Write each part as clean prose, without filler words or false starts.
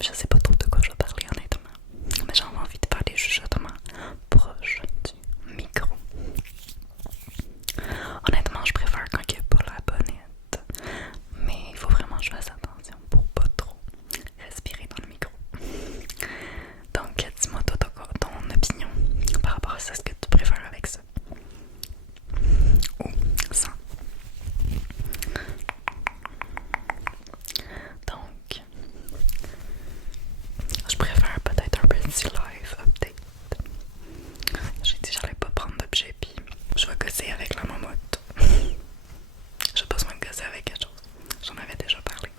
Je sais pas trop de quoi je vais parler honnêtement, mais j'avais envie de faire des chuchotements proches du micro. Honnêtement, je préfère quand il n'y a pas la bonnette, mais il faut vraiment que je fasse attention pour pas trop respirer dans le micro. Donc, dis-moi toi ton opinion par rapport à ça, ce que tu préfères avec ça ou sans. Donc, je préfère peut-être un petit live update. J'ai dit j'allais pas prendre d'objet puis je vais gosser avec la mamotte. J'ai besoin de gosser avec quelque chose. J'en avais déjà parlé.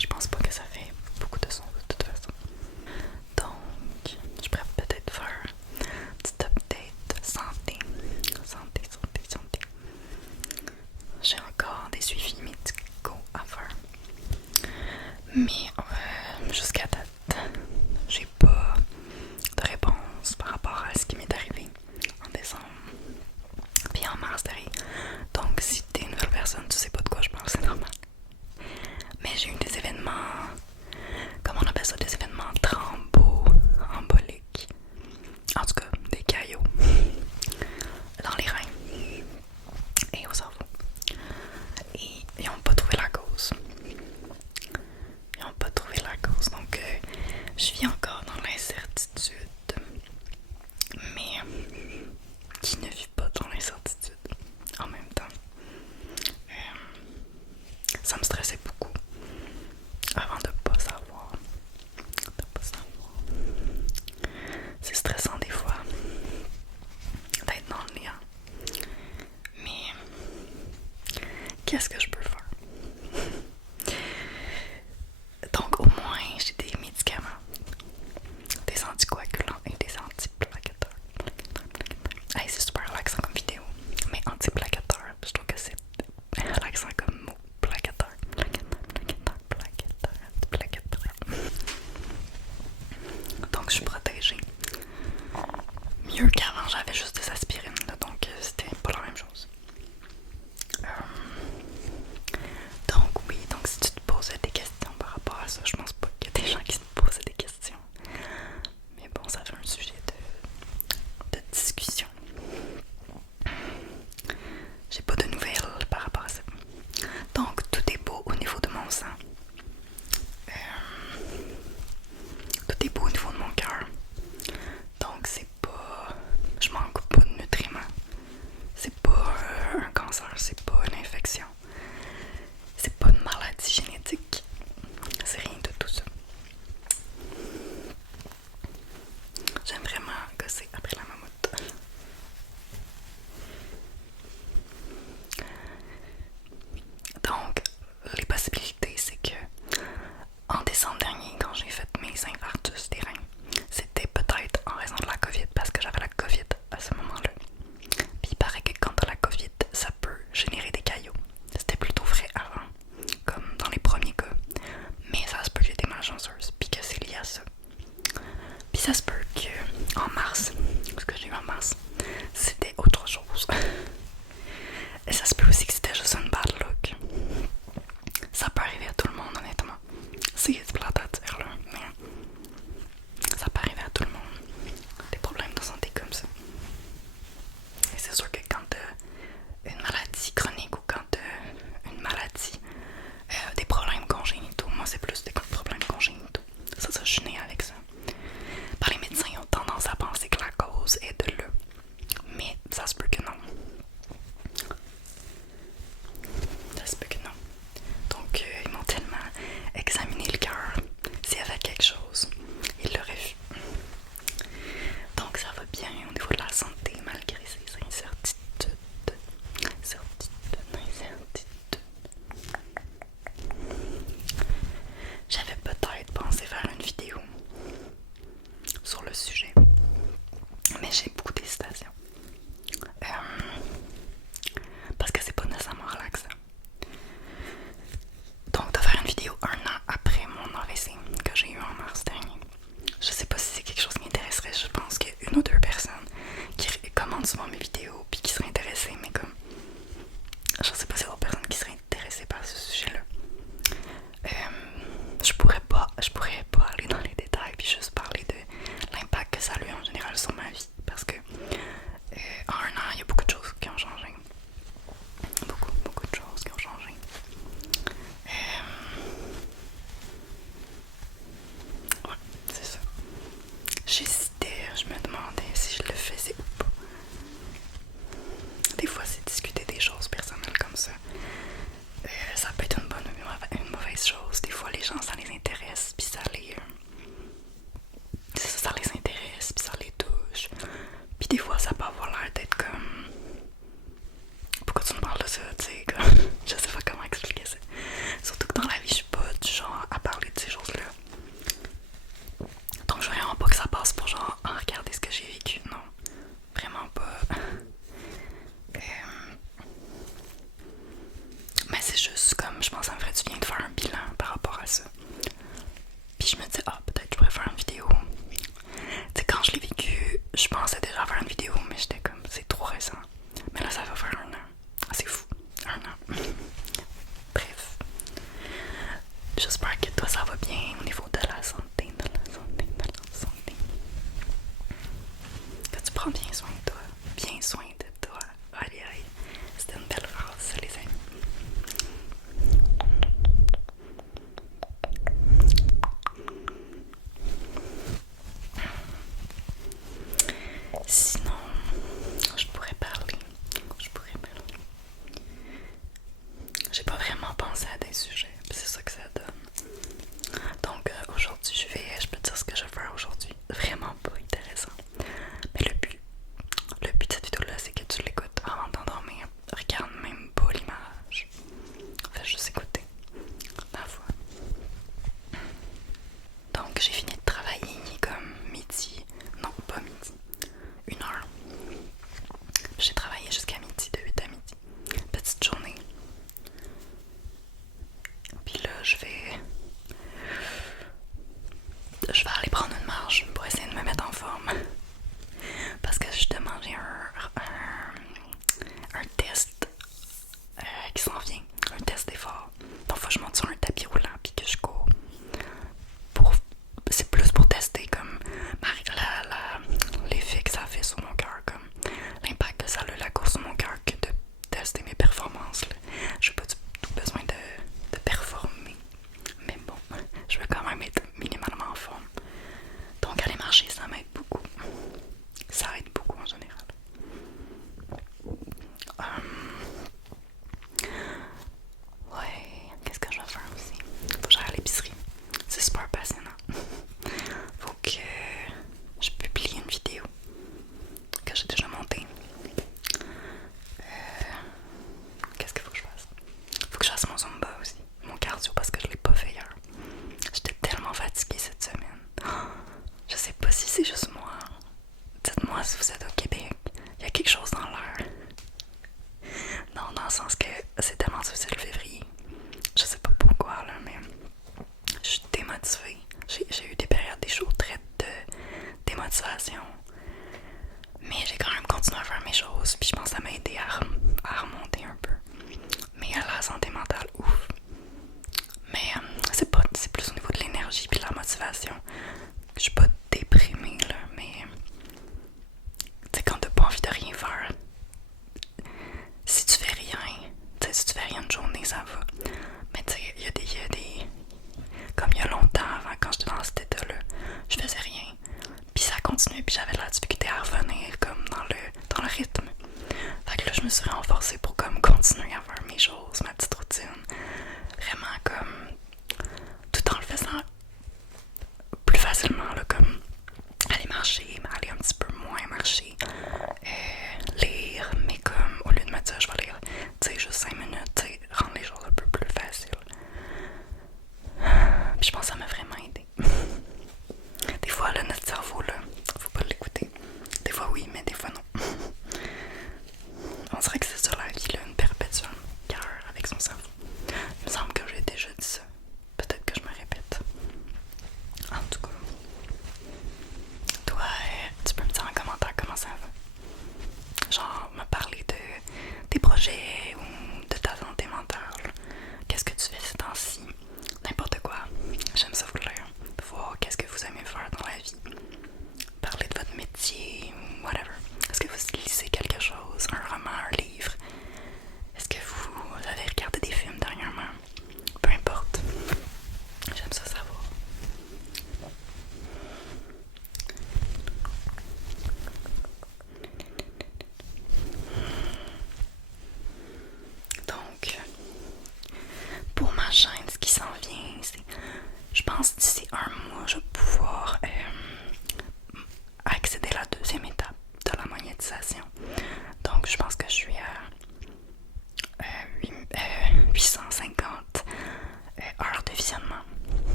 Je pense pas que ça fait beaucoup de son de toute façon. Donc, je pourrais peut-être faire un petit update santé. Santé, santé, santé. J'ai encore des suivis médicaux à faire. Mais jusqu'à date, j'ai pas de réponse par rapport à ce qui m'est arrivé en décembre puis en mars dernier. Donc si t'es une nouvelle personne, tu sais pas de quoi je parle, c'est normal. Mais j'ai eu des événements, comment on appelle ça, des événements thromboemboliques. En tout cas, des caillots dans les reins et au cerveau. Et ils n'ont pas trouvé la cause. Ils n'ont pas trouvé la cause. Donc, je vis encore dans l'incertitude. Mais qui ne vit pas dans l'incertitude en même temps? Ça me stressait beaucoup avant de pas savoir. De pas savoir. C'est stressant des fois d'être dans le néant. Mais qu'est-ce que je peux faire? Donc au moins j'ai des médicaments, des anticoagulants et des antiplaqueteurs. Hey, c'est super relaxant comme vidéo, mais antiplaqueteur, je trouve que c'est relaxant comme mot. Plaqueteur, plaqueteur, plaqueteur, plaqueteur, antiplaqueteur. Donc je suis protégée. Mieux qu'avant, j'avais juste des aspirines, donc c'était pas la même chose. Donc oui, donc si tu te posais des questions par rapport à ça, je pense pas qu'il y a des gens qui se posaient des questions. Mais bon, ça fait un sujet de discussion. J'ai pas de nouvelles par rapport à ça. Donc tout est beau au niveau de mon sang. Tout est beau au niveau de mon cœur. Donc c'est pas... Je manque pas de nutriments. C'est pas un cancer, c'est pas une infection. C'est pas une maladie génétique. C'est rien de tout ça. J'aime vraiment gosser après la mammouth. Donc, les possibilités, c'est que en décembre dernier, quand j'ai fait mes infarctus des reins, c'était peut-être en raison de la COVID, parce que j'avais la COVID à ce moment-là. Puis il paraît que quand t'as la COVID, ça peut générer des caillots. C'était plutôt vrai avant, comme dans les premiers cas. Mais ça se peut que j'ai été malchanceuse, puis que c'est lié à ça. Puis ça se peut que en mars, ce que j'ai eu en mars, c'était autre chose. Et ça se peut aussi que c'était juste une bad luck. Ça peut arriver à tout le monde, honnêtement. C'est plate à dire, là, mais ça peut arriver à tout le monde. Des problèmes de santé comme ça. Et c'est sûr que quand t'as une maladie chronique ou quand t'as une maladie, des problèmes congénitaux, moi c'est plus des problèmes congénitaux. Ça, je suis née avec ça. Par les médecins, ils ont tendance à penser que la cause est de là. Mais ça se peut que non. ça, tu sais, comme, je sais pas comment expliquer ça. Surtout que dans la vie, je suis pas du genre à parler de ces choses-là. Donc, je veux vraiment pas que ça passe pour genre, ah, regardez ce que j'ai vécu, non. Vraiment pas. Mais c'est juste comme, je pense que ça me ferait du bien de faire un bilan par rapport à ça. Puis je me dis, ah, peut-être que je pourrais faire une vidéo. Tu sais, quand je l'ai vécu, je pensais déjà faire une vidéo, mais j'étais comme, c'est trop récent. Mais là, ça va faire 1 an. Ah, c'est fou, 1 an. Bref. J'espère que toi, ça va bien au niveau de la santé, Que tu prends bien soin de toi. Bien soin de toi. Aïe, aïe. C'était une belle phrase, ça, les amis. Sinon, je pourrais parler. J'ai pas vraiment pensé à des sujets, c'est ça que ça donne. Donc aujourd'hui, je peux te dire ce que je vais faire aujourd'hui. Vraiment pas intéressant. Mais le but de cette vidéo-là, c'est que tu l'écoutes avant de t'endormir. Regarde même pas l'image. Fais juste écouter la voix. Donc j'ai fini de travailler, il est comme midi. Non, pas midi. 1 heure. J'ai travaillé jusqu'à midi, de 8 à midi. Petite journée. Puis là, je vais aller prendre une marche pour essayer de me mettre en forme. Parce que justement, j'ai un test qui s'en vient. Un test d'effort. Donc, faut que je monte sur un tapis roulant puis que je cours. C'est plus pour tester comme l'effet que ça fait sur mon cœur, comme l'impact que ça a la course sur mon cœur que de tester mes performances. Je n'ai pas du tout besoin de performer. Mais bon, je veux quand même être minimalement en forme. Donc aller marcher, ça m'aide beaucoup. Ça aide beaucoup en général. Ouais, qu'est-ce que je vais faire aussi? Faut que j'aille à l'épicerie. C'est super passionnant. Faut que je publie une vidéo que j'ai déjà montée. Qu'est-ce qu'il faut que je fasse? Faut que je fasse mon Zumba aussi. Mon cardio parce que je l'ai pas fait hier. J'étais tellement fatiguée cette semaine. Je sais pas si c'est juste moi. Dites-moi si vous êtes au Québec. Il y a quelque chose dans l'air. Non, dans le sens que c'est tellement difficile le février. Je sais pas pourquoi là, mais je suis démotivée. J'ai eu des périodes, des jours très de démotivation. Mais j'ai quand même continué à faire mes choses. Puis je pense que ça m'a aidé à remonter un peu. Mais à la santé mentale, ouf. Mais c'est plus au niveau de l'énergie puis de la motivation. Je suis pas déprimée là, mais tu sais, quand t'as pas envie de rien faire, si tu fais rien, si tu fais rien une journée, ça va. Mais tu sais, il y a des comme il y a longtemps avant, quand j'étais dans cet état-là, je faisais rien. Puis ça continuait, puis j'avais de la difficulté à revenir comme dans le rythme. Fait que là, je me suis renforcée pour comme continuer à faire mes choses, ma petite routine.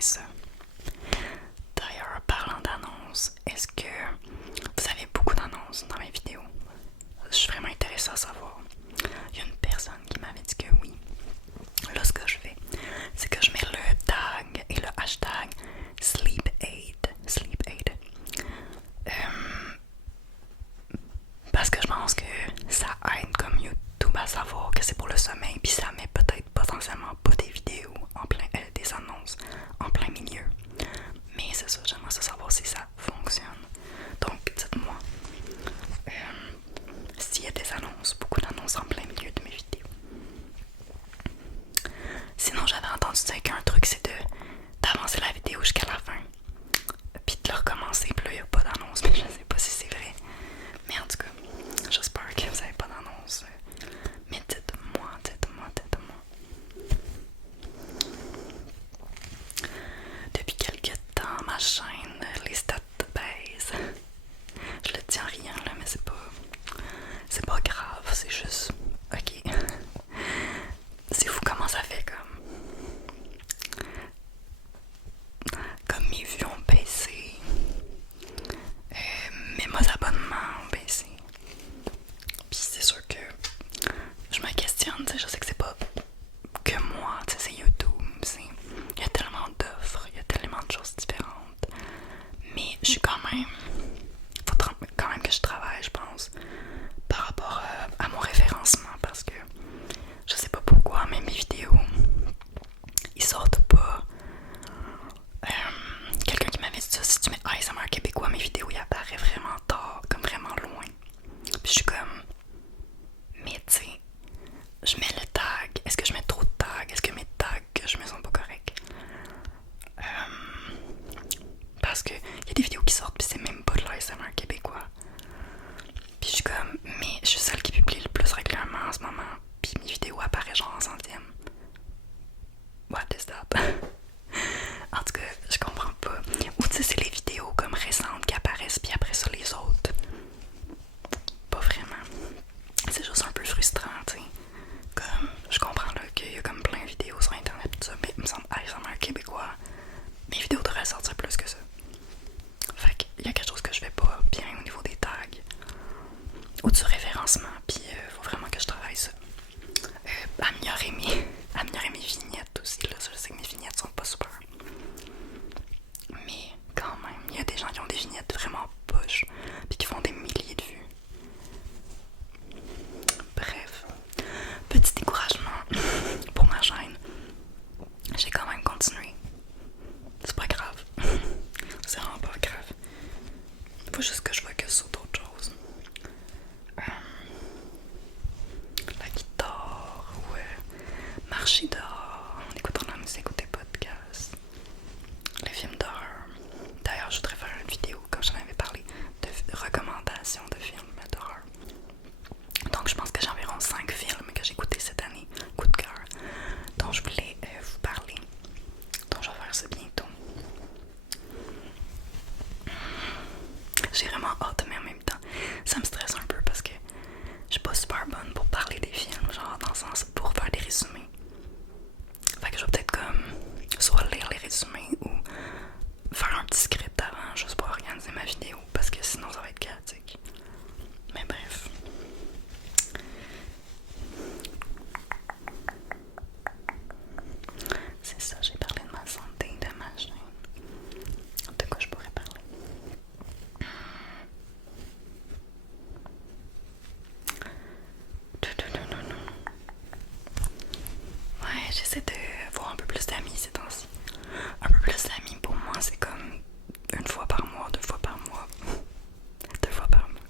travaille ça. D'ailleurs, parlant d'annonces, est-ce que vous avez beaucoup d'annonces dans mes vidéos? Je suis vraiment intéressée à savoir. Il y a une personne qui m'avait dit que oui. Là, ce que je fais, c'est que je mets le tag et le hashtag Sleep Aid. Parce que je pense que ça aide comme YouTube à savoir que c'est pour le sommeil, puis ça met peut-être potentiellement pas des vidéos en plein, des annonces en plein milieu. Mais c'est ça, j'aimerais savoir si ça fonctionne. Donc dites-moi s'il y a des annonces, beaucoup d'annonces en plein milieu de mes vidéos. Sinon, j'avais entendu dire qu'un truc c'est d'avancer la vidéo jusqu'à la fin, puis de le recommencer, puis là il n'y a pas d'annonce, mais je sais pas si c'est vrai. Mais en tout cas, j'espère que vous n'avez pas d'annonce. Mais dites-moi. Depuis quelques temps, ma chaîne, les stats baissent. Je le dis en riant là, mais c'est pas grave, c'est juste ok. C'est fou comment ça fait comme mes vues ont baissé, mes abonnements ont baissé. Puis c'est sûr que je me questionne, je sais que c'est pas que moi, c'est YouTube, il y a tellement d'offres, il y a tellement de choses différentes. Mais je suis quand même, faut quand même que je travaille, je pense, par rapport à mon référencement, parce que je sais pas pourquoi, mais mes vidéos, ils sortent pas. Quelqu'un qui m'avait dit ça, si tu mets ASMR québécois, mes vidéos, ils apparaissent vraiment tard, comme vraiment loin. Puis je suis comme, mais tu sais, je mets le tag, est-ce que je mets trop de tags, est-ce que mes tags que je mets sont pas corrects? Parce que il y a des vidéos qui sortent puis c'est même pas de l'ASMR québécois. Puis je suis comme, mais je suis celle qui publie le plus régulièrement en ce moment, puis mes vidéos apparaissent genre en centième. What is that? En tout cas, je comprends pas. Ou tu sais, c'est les vidéos comme récentes qui apparaissent, puis après ça, les autres. Pas vraiment. C'est juste un peu frustrant, tu sais. Comme, je comprends là qu'il y a comme plein de vidéos sur internet, tout ça, mais il me semble, ASMR québécois, mes vidéos devraient sortir plus que ça. Fait qu'il y a quelque chose que je fais pas bien au niveau des tags ou du référencement, puis faut vraiment que je travaille ça. Améliorer mes vignettes aussi, là. Je sais que mes vignettes sont pas super. Mais quand même, il y a des gens qui ont des vignettes vraiment poches, puis qui font des milliers de vues. Bref, petit découragement pour ma chaîne. J'ai quand même continué. C'est pas grave. C'est vraiment pas grave. Faut juste que je focus sur d'autres choses. La guitare ou marcher dehors en écoutant de la musique ou des podcasts. Les films d'horreur. D'ailleurs, je voudrais faire une vidéo, comme j'en avais parlé, de recommandations de films d'horreur. Donc je pense que j'ai environ 5 films que j'ai écoutés cette année, coup de cœur, dont je voulais vous parler. Donc je vais faire ça bientôt. J'ai vraiment hâte, mais en même temps, ça me stresse un peu parce que je suis pas super bonne pour parler des films, genre dans le sens pour faire des résumés. Fait que je vais peut-être comme soit lire les résumés ou faire un petit script avant, juste pour organiser ma vidéo, parce que sinon ça va être chaotique. Mais bref. C'est ça, j'ai parlé de ma santé, de ma chaîne. De quoi je pourrais parler? Ouais, j'essaie de voir un peu plus d'amis ces temps-ci. Un peu plus d'amis pour moi, c'est comme une fois par mois, 2 fois par mois. 2 fois par mois.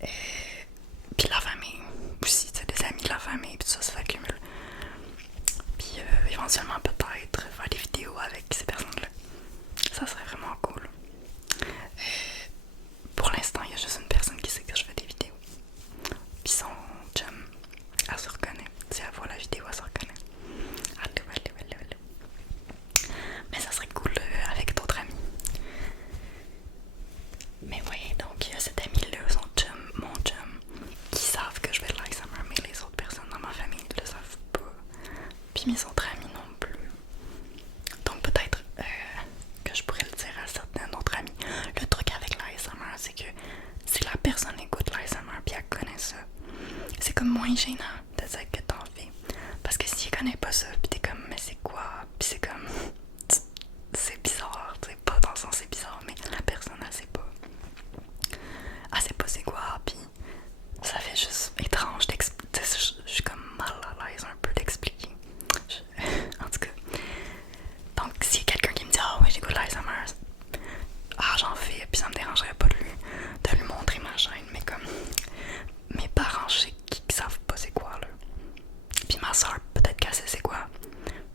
Puis la famille aussi, tu sais, des amis de la famille, puis ça s'accumule. Puis éventuellement peut-être faire des vidéos avec ces personnes-là. Ça serait vraiment cool. Pour l'instant, il y a juste une personne qui sait que je fais des vidéos. Puis son chum, elle se reconnaît. Si elle voit la vidéo, elle se reconnaît. Mais ça serait cool avec d'autres amis. Mais ouais, donc il y a cet ami-là, son chum, mon chum, qui savent que je fais de l'ASMR, mais les autres personnes dans ma famille ne le savent pas. Puis mes autres amis non plus. Donc peut-être comme moins gênant de dire que t'en fais. Parce que s'il connaît pas ça, pis t'es comme, mais c'est quoi? Pis c'est comme, c'est bizarre, tu sais, pas dans le sens c'est bizarre, mais la personne elle sait pas. Elle sait pas c'est quoi, pis ça fait juste étrange d'expliquer. Je suis comme mal à l'aise un peu d'expliquer. En tout cas. Donc, s'il y a quelqu'un qui me dit, ah oui, j'écoute l'ASMR, ah j'en fais, puis ça me dérangerait pas de lui montrer ma chaîne, mais comme mes parents, je sais qui savent pas c'est quoi là. Puis ma soeur, peut-être qu'elle sait c'est quoi,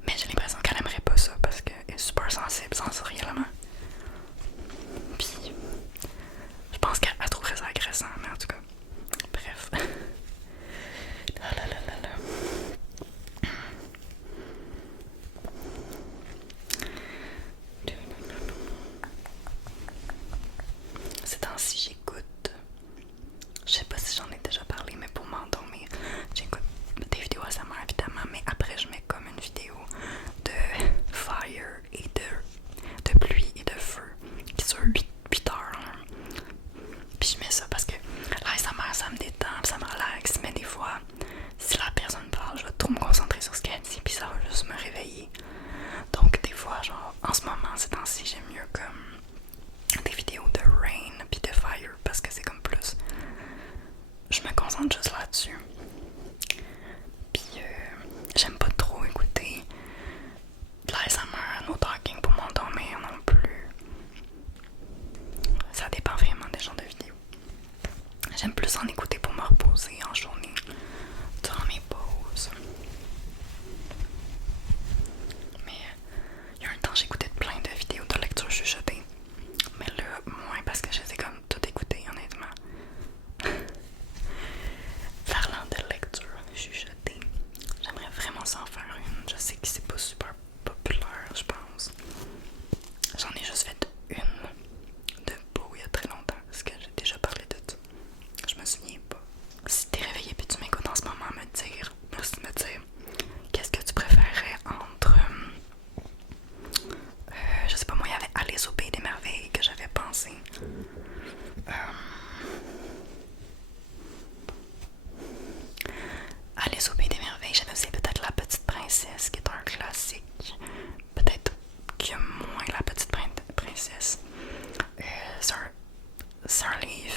mais j'ai l'impression qu'elle aimerait pas ça parce qu'elle est super sensible sensoriellement. Puis je pense qu'elle trouverait ça agressant, mais en tout cas, bref. Là, là, là, là, là. Ces temps-ci, j'écoute. Je sais pas si j'en ai déjà parlé, mais pour m'endormir, j'écoute des vidéos ASMR évidemment, mais après, je mets comme une vidéo de fire et de pluie et de feu qui dure 8 heures. Hein. Puis je mets ça parce que l'ASMR, ça me détend, ça me relaxe, mais des fois, si la personne parle, je vais trop me concentrer sur ce qu'elle dit, puis ça va juste me réveiller. Donc, des fois, genre, en ce moment, ces temps-ci, j'aime mieux comme des vidéos de rain puis de fire parce que c'est comme plus. Je me concentre juste là-dessus. Puis, j'aime pas trop écouter de l'ASMR, no talking pour m'endormir non plus. Ça dépend vraiment des genres de vidéos. J'aime plus en écouter pour me reposer en journée, durant mes pauses. Mais il y a un temps, j'écoutais plein de vidéos de lecture chuchotée. Mais là, moins parce que je les ai comme tout écoutées, honnêtement. Parlant de lecture chuchotée, j'aimerais vraiment s'en faire une. Je sais que c'est pas super populaire, je pense. J'en ai juste fait une de beau il y a très longtemps. Parce que j'ai déjà parlé de ça. Je me souviens pas. Si t'es réveillé puis tu m'écoutes en ce moment, merci de me dire qu'est-ce que tu préférerais entre je sais pas moi, il y avait Alice au Pays des Merveilles que j'avais pensé. Alice au Pays des Merveilles, j'avais aussi peut-être La Petite Princesse qui est un classique. Peut-être qu'il y a moins La Petite Princesse. C'est un livre